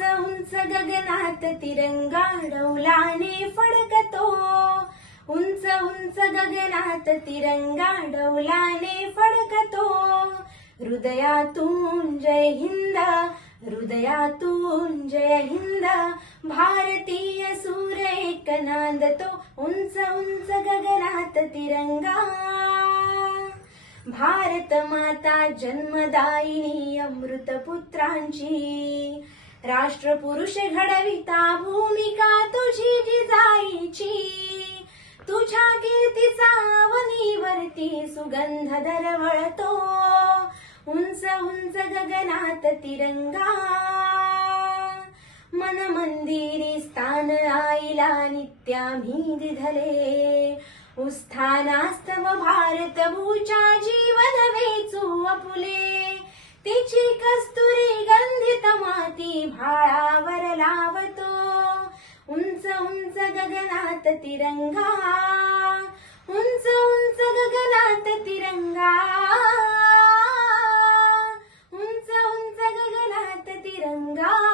उंच गगनात तिरंगा डौलाने फडकतो. उंच उंच गगनात तिरंगा डौलाने फडकतो. हृदयातून जय हिंद हृदयातून जय हिंद. भारतीय सूर एक नांदतो उंच उंच गगनात तिरंगा भारत माता जन्मदायिनी अमृत पुत्रांची. राष्ट्रपुरुष घडविता भूमिका तुझी जिजाईची तुझ्या कीर्तीचा वनीवरती सुगंध दरवळतो. उंच उंच गगनात तिरंगा मन मंदिरी स्थान आईला नित्यामी दिधले उस्थानास्तव भारत भूच्या जीवन वेचू अपुले तिची कस्तुरी ती भाळावर लावतो. उंच उंच गगनात तिरंगा. उंच उंच गगनात तिरंगा. उंच उंच गगनात तिरंगा.